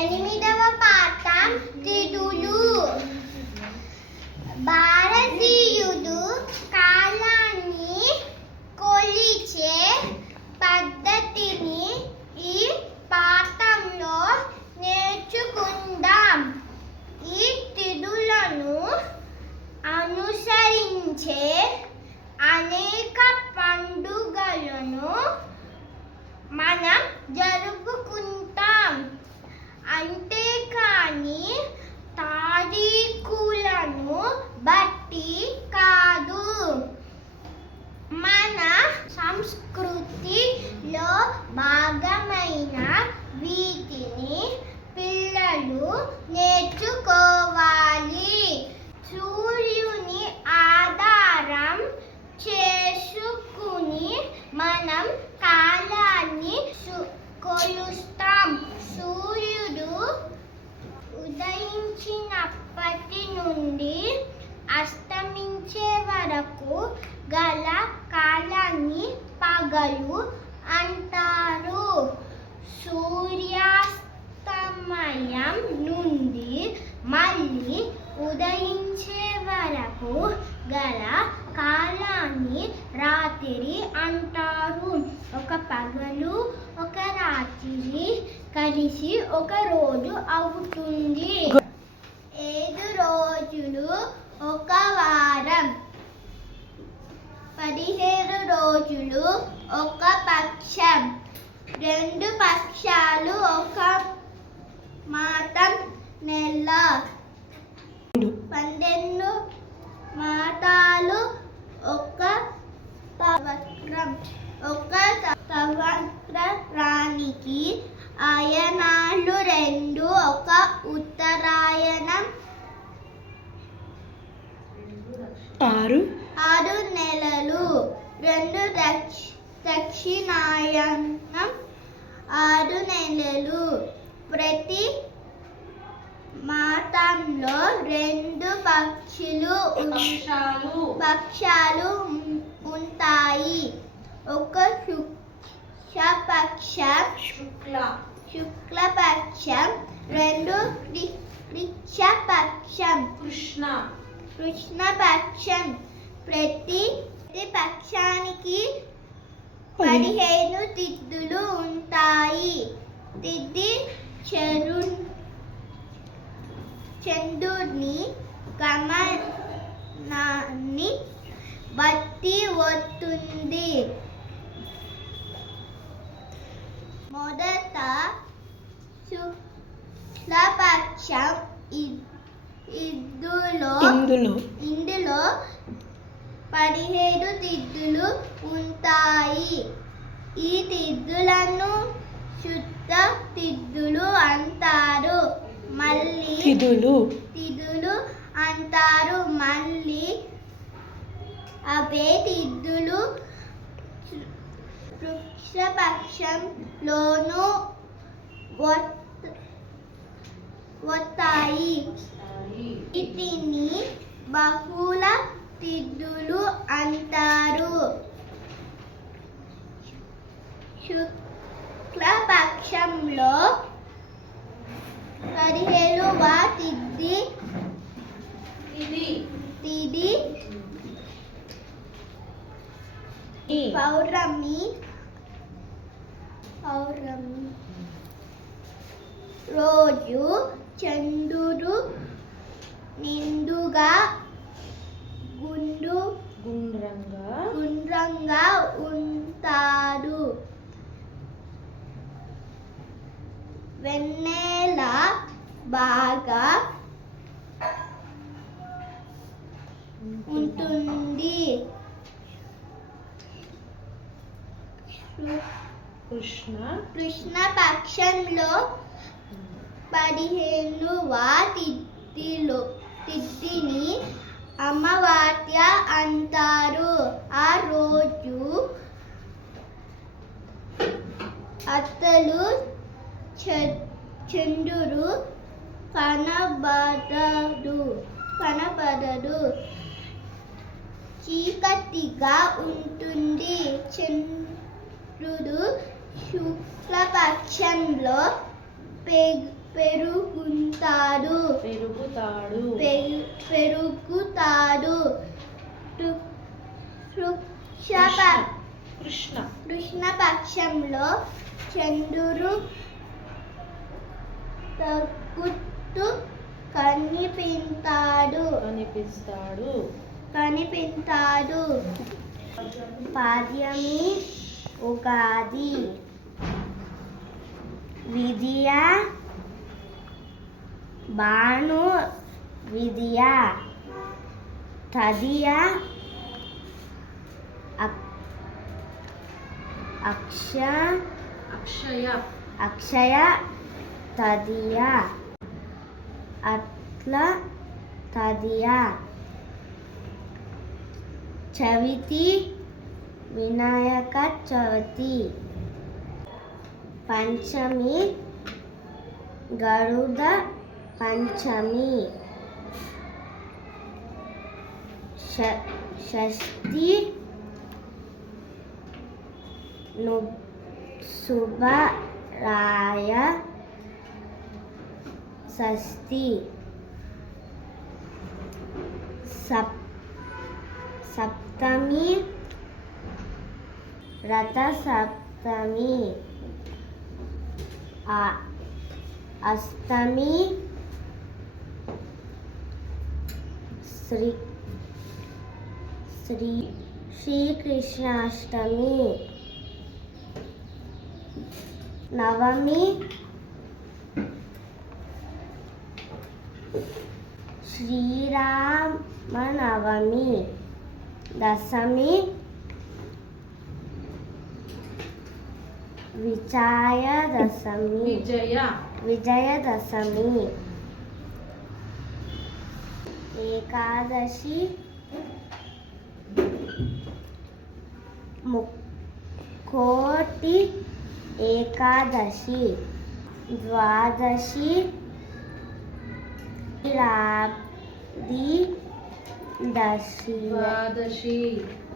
ఎనిమిదవ పాఠం తిథులు. భారతీయుడు కాలాన్ని కొలిచే పద్ధతిని ఈ పాఠంలో నేర్చుకుందాం. ఈ తిథులను అనుసరించే అనేక పండుగలను మనం జరుపుకుంటాం. అంతేకాని తారీఖులను బట్టి కాదు. మన సంస్కృతిలో భాగమైన వీటిని పిల్లలు నేర్చుకోవాలి. సూర్యుని ఆధారం చేసుకుని మనం కాలాన్ని కొలుస్తాం. సూర్యుడు ఉదయించినప్పటి నుండి అస్తమించే వరకు గల కాలాన్ని పగలు అంటారు. సూర్యాస్తమయం నుండి మళ్ళీ ఉదయించే వరకు గల కాలాన్ని రాత్రి అంటారు. ఒక పగలు ఒక రాత్రి కలిసి ఒక రోజు అవుతుంది. 7 రోజులు ఒక వారం. 17 రోజులు ఒక పక్షం. 2 పక్షాలు ఒక మాసం నెల. 12 మాసాలు ఒక సంవత్సరం. ఒక సంవత్సరానికి అయనాలు 2. ఒక ఉత్తరాయణం 6 నెలలు. 2 దక్షిణాయనం 6 నెలలు. ప్రతి మాసంలో 2 పక్షాలు ఉంటాయి. ఒక శుక్లపక్షం 2 కృష్ణపక్షం కృష్ణపక్షం. ప్రతి పక్షానికి 15 తిథులు ఉంటాయి. తిథి చంద్రుని గమనాన్ని బట్టి వస్తుంది. మొదట శుక్లపక్షం. ఇందులో 17 తిథులు ఉంటాయి. ఈ తిథులను శుద్ధ తిథులు అంటారు. మళ్ళీ అవే తిథులు కృష్ణపక్షంలోనూ వస్తాయి. వీటిని బహుళ తిథులు అంటారు. శుక్లపక్షంలో 17వ తిథి పౌర్ణమి రోజు చంద్రుడు నిండుగా గుండ్రంగా ఉంటాడు. వెన్నెల బాగా ఉంటుంది. కృష్ణపక్షంలో 15వ తిథిని అమావాస్య అంటారు. ఆ రోజు అసలు చంద్రుడు కనబడడు. చీకటిగా ఉంటుంది. చంద్రుడు శుక్లపక్షంలో పెరుగుతాడు పెరుగుతాడు పెరుగుతాడు కృష్ణ కృష్ణపక్షంలో చంద్రుడు తగ్గుతూ కనిపిస్తాడు పాద్యమి ఉగాది విద్య భాను విద్య తదియ అక్షయ తదియ అట్ల తదియ చవితి వినాయక చవితి పంచమి గరుడ పంచమి షష్ఠి శుభరాయ షష్ఠి సప్తమి రథ సప్తమి అష్టమి శ్రీకృష్ణాష్టమి నవమి శ్రీరామనవమి దశమి విజయదశమి ఏకాదశి ముక్కోటి ఏకాదశి ద్వాదశి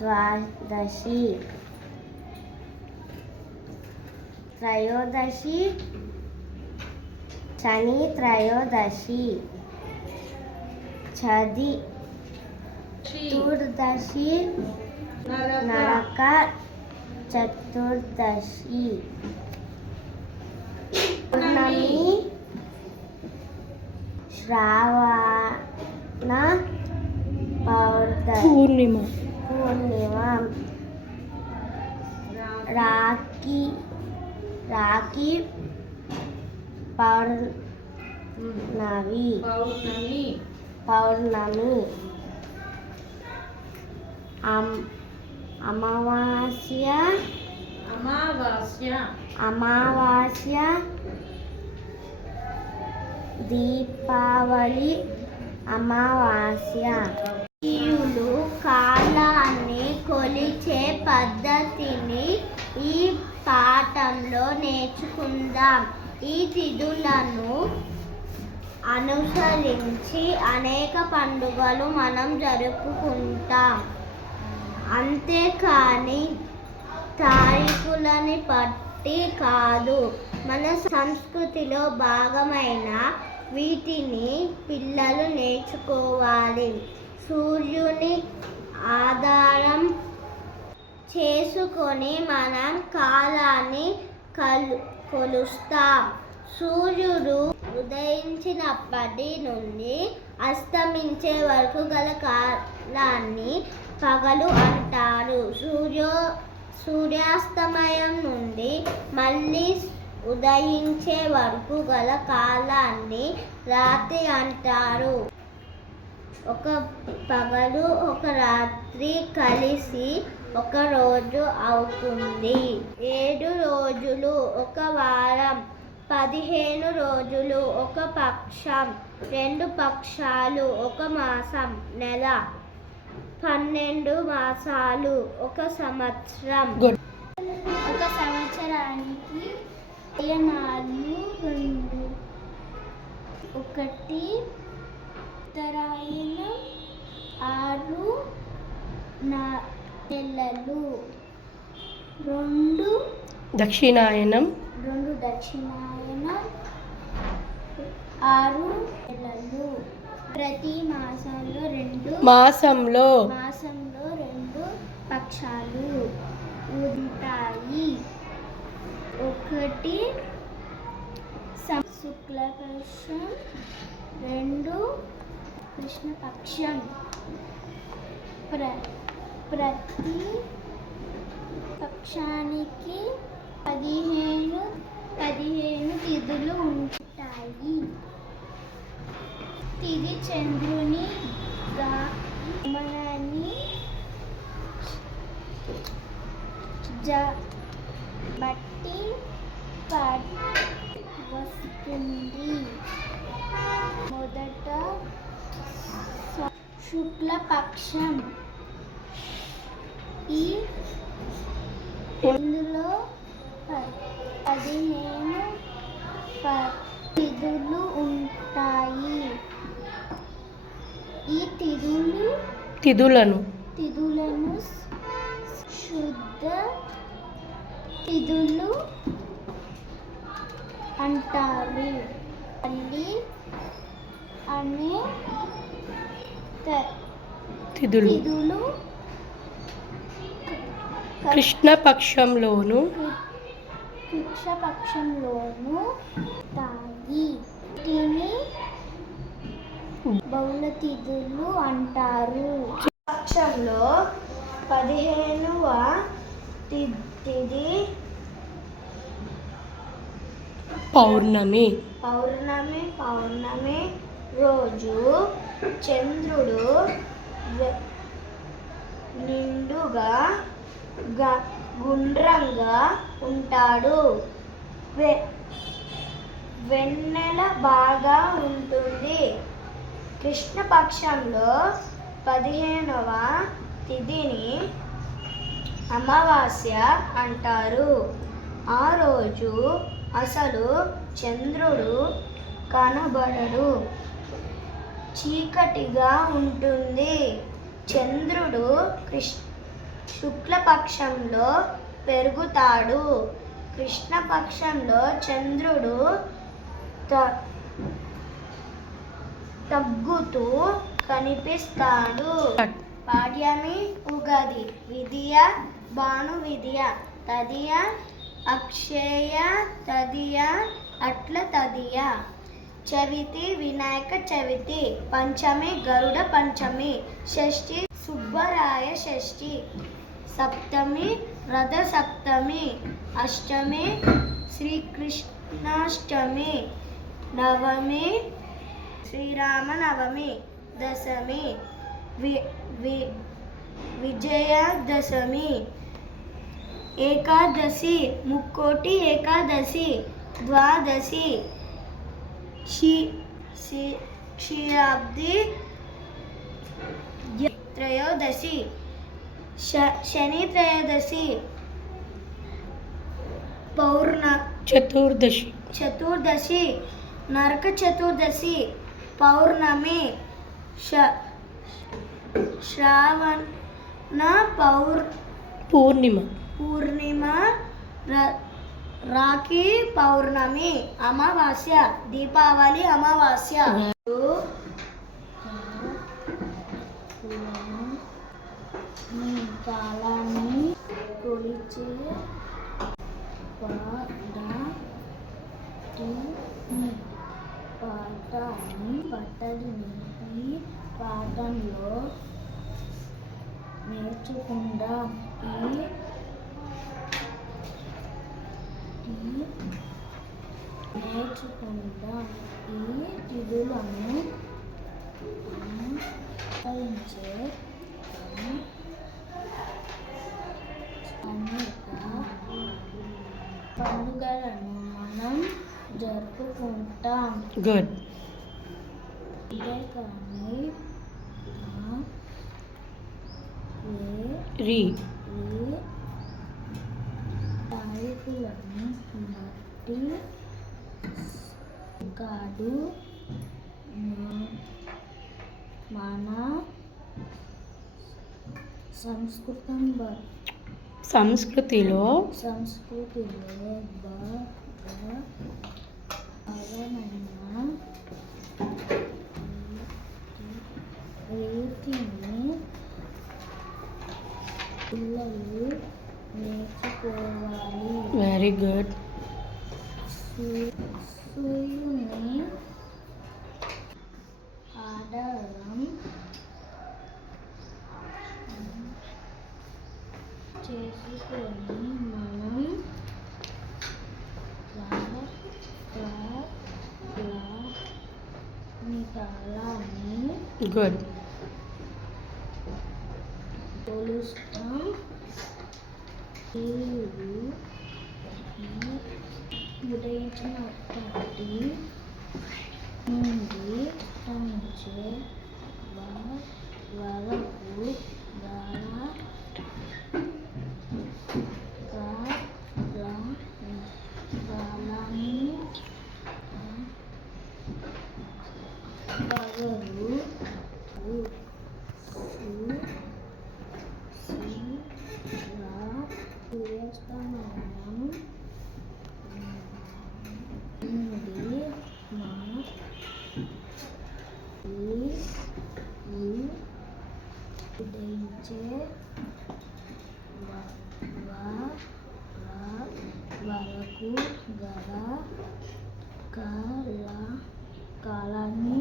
ద్వాదశి త్రయోదశి శని త్రయోదశి చతుర్దశి నరక చతుర్దశి పూర్ణమి శ్రావణ పూర్ణిమ రాఖీ పౌర్ణమి అమావాస్య దీపావళి అమావాస్య కాలాన్ని కొలిచే పద్ధతిని ఈ పాఠంలో నేర్చుకుందాం. ఈ తిథులను అనుసరించి అనేక పండుగలు మనం జరుపుకుంటాం. అంతేకాని తారీఖులని బట్టి కాదు. మన సంస్కృతిలో భాగమైన వీటిని పిల్లలు నేర్చుకోవాలి. సూర్యుని ఆధారం చేసుకొని మనం కాలాన్ని కొలుస్తాం. సూర్యుడు ఉదయించినప్పటి నుండి అస్తమించే వరకు గల కాలాన్ని పగలు అంటారు. సూర్యాస్తమయం నుండి మళ్ళీ ఉదయించే వరకు గల కాలాన్ని రాత్రి అంటారు. ఒక పగలు ఒక రాత్రి కలిసి ఒక రోజు అవుతుంది. 7 రోజులు ఒక వారం, 15 రోజులు ఒక పక్షం, 2 పక్షాలు ఒక మాసం, నెల, 12 మాసాలు ఒక సంవత్సరం. ఒక సంవత్సరానికి అయనాలు 2. 1 ఉత్తరాయణం, 6 నెలలు, 2 దక్షిణాయనం, 2 దక్షిణాయనం, 6 నెలలు. ప్రతి మాసంలో రెండు పక్షాలు ఉంటాయి. ఒకటి శుక్లపక్షం, 2 కృష్ణపక్షం. ప్రతి పక్షానికి 15 తిథులు ఉంటాయి. తిథి చంద్రుని గమనాన్ని బట్టి వస్తుంది. మొదట శుక్లపక్షం. ఇందులో 15 తిథులు ఉంటాయి. ఈ తిథులను శుద్ధ తిథులు అంటారు. తల్లి అనే తిథులు కృష్ణపక్షంలోను ఉంటాయి. వీటిని బహుళ తిథులు అంటారు. పక్షంలో 15వ తిథి పౌర్ణమి రోజు చంద్రుడు నిండుగా గుండ్రంగా ఉంటాడు. వెన్నెల బాగా ఉంటుంది. కృష్ణపక్షంలో 15వ తిథిని అమావాస్య అంటారు. ఆ రోజు అసలు చంద్రుడు కనబడడు, చీకటిగా ఉంటుంది. చంద్రుడు శుక్లపక్షంలో పెరుగుతాడు. కృష్ణపక్షంలో చంద్రుడు తగ్గుతూ కనిపిస్తాడు. పాడ్యమి, ఉగాది, విధియ, భాను విధియ, తదియ, అక్షయ తదియ, అట్ల తదియ, చవితి, వినాయక చవితి, పంచమి, గరుడ పంచమి, షష్ఠి, సుబ్బరాయ షష్ఠి, సప్తమి, రథ సప్తమి, అష్టమి, శ్రీకృష్ణాష్టమి, నవమి, శ్రీరామనవమి, దశమి, విజయదశమి, ఏకాదశి, ముక్కోటి ఏకాదశి, ద్వాదశి, క్షీరాబ్ది, త్రయోదశి, శని త్రయోదశి, చతుర్దశి, నరక చతుర్దశి, పౌర్ణమి, శ్రావణ పూర్ణిమ, రాఖీ పౌర్ణమి, అమావాస్య, దీపావళి అమావాస్య. కాలాన్ని కొలిచే పాఠంలో నేర్చుకుందాం. ఈ తిథులను అనుసరించే అనేక పండుగలను మనం జరుపుకుంటాం. గుడ్. ఇదే కానీ తారీఖులను బట్టి కాదు మన సంస్కృతిలో భాగమైన వెరీ గుడ్. సూర్యుని ఆధారం చేసుకొని మనం కాలాన్ని గుడ్. కొలుస్తాం. సూర్యుడు ఉదయించినప్పటి నుండి అస్తమించే వరకు కాలాన్ని పగలు సూర్యాస్తమయం నుండి ఉదయించే వరకు గల కాలాన్ని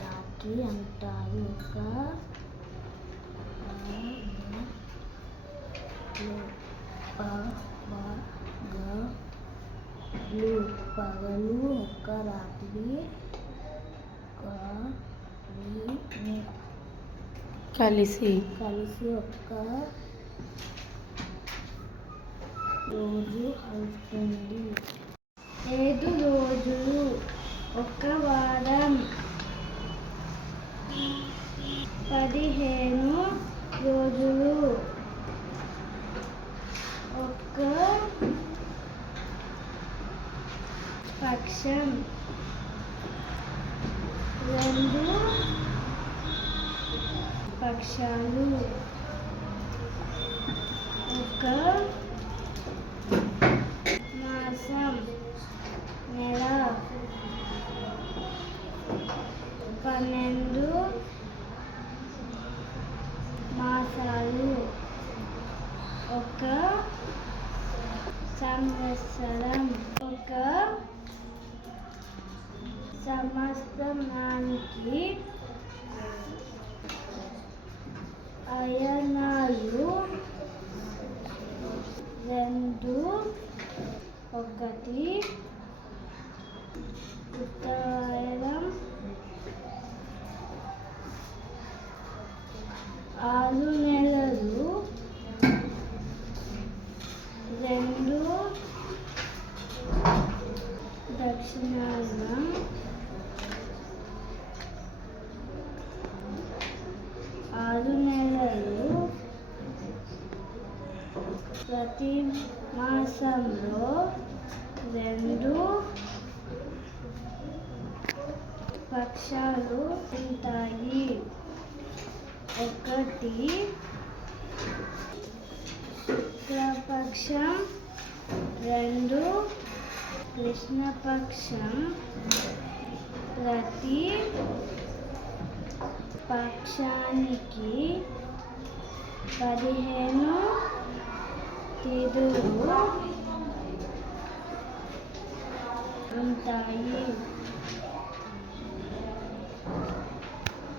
రాత్రి అంటారు. పగలు ఒక రాత్రి కలిసి ఒక రోజు అవుతుంది. 7 రోజులు ఒక వారం. 15 రోజులు ఒక పక్షం. 2 పక్షాలు ఒక మాసం, నెల. 12 మాసాలు ఒక సంవత్సరం. ఒక సంవత్సరానికి అయనాలు 2. 1 ఉత్తరాయణం. 6 నెలలు. 2 దక్షిణాయనం. 6 నెలలు. ప్రతి మాసంలో 2 పక్షాలు ఉంటాయి. 1 శుక్లపక్షం. 2 కృష్ణపక్షం. ప్రతి పక్షానికి 15 తిథులు ఉంటాయి.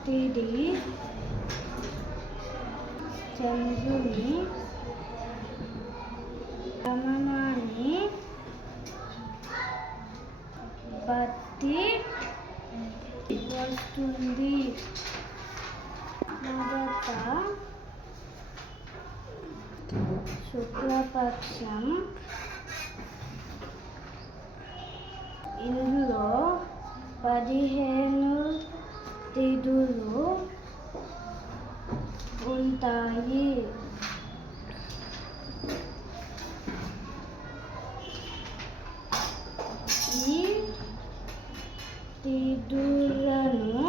తిథి చంద్రుని గమనాన్ని బట్టి వస్తుంది. మొదట శుక్లపక్షం. ఇందులో 15 తిథులు ఉంటాయి. ఈ తిథులను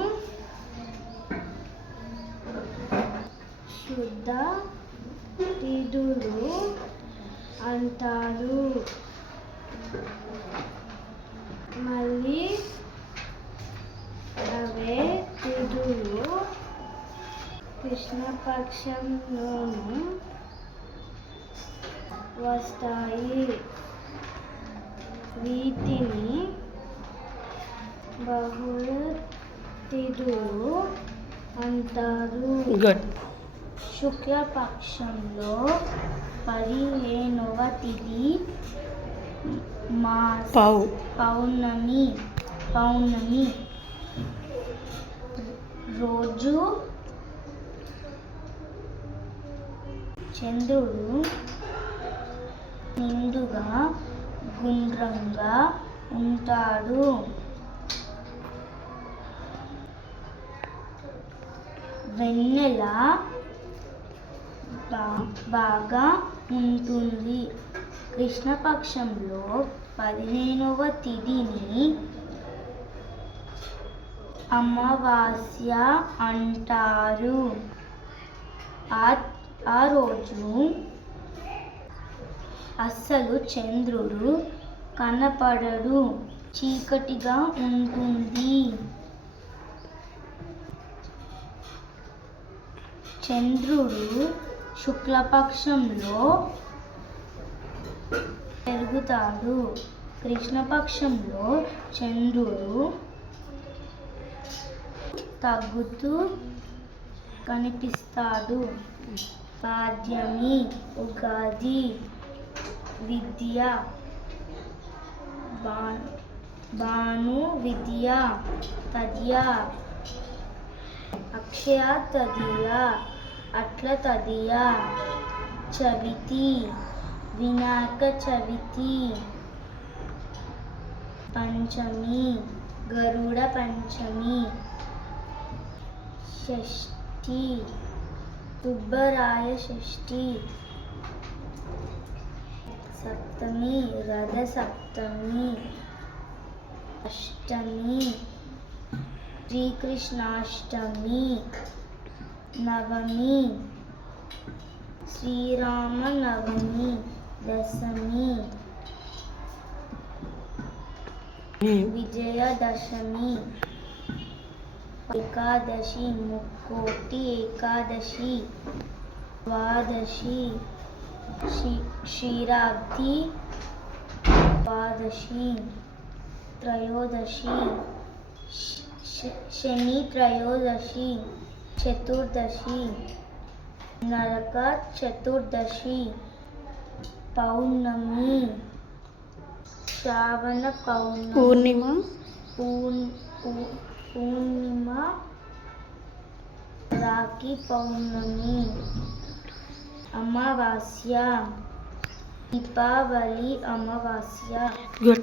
శుద్ధ తిథులు అంటారు. మళ్ళీ అవే తిథులు కృష్ణపక్షంలోను వస్తాయి. వీటిని బహుళ తిథులు అంటారు. గుడ్. శుక్లపక్షంలో 15వ తిథి పౌర్ణమి రోజు చంద్రుడు నిండుగా గుండ్రంగా ఉంటాడు. వెన్నెల బాగా ఉంటుంది. కృష్ణపక్షంలో 15వ తిథిని అమావాస్య అంటారు. ఆ రోజు అస్సలు చంద్రుడు కనపడడు, చీకటిగా ఉంటుంది. చంద్రుడు శుక్లపక్షంలో పెరుగుతాడు. కృష్ణపక్షంలో చంద్రుడు తగ్గుతూ కనిపిస్తాడు. పాడ్యమి, ఉగాది, విద్య, భాను విద్య, తదియ, అక్షయ తదియ, అట్ల తదియ, చవితి, వినాయక చవితి, పంచమి, గరుడ పంచమి, షష్ఠి, సుబ్బరాయ షష్ఠి, సప్తమి, రథ సప్తమి, అష్టమి, శ్రీకృష్ణాష్టమి, నవమి, శ్రీరామ నవమి, దశమి, విజయదశమి, ఏకాదశి, ముక్కోటి ఏకాదశి, ద్వాదశి, క్షీరాబ్ది ద్వాదశి, త్రయోదశి, శని త్రయోదశి, చతుర్దశి, నరక చతుర్దశి, పౌర్ణమి, శ్రావణ పూర్ణిమ, రాఖీ పౌర్ణమి, అమావాస్య, దీపావళి అమావాస్య. గుడ్.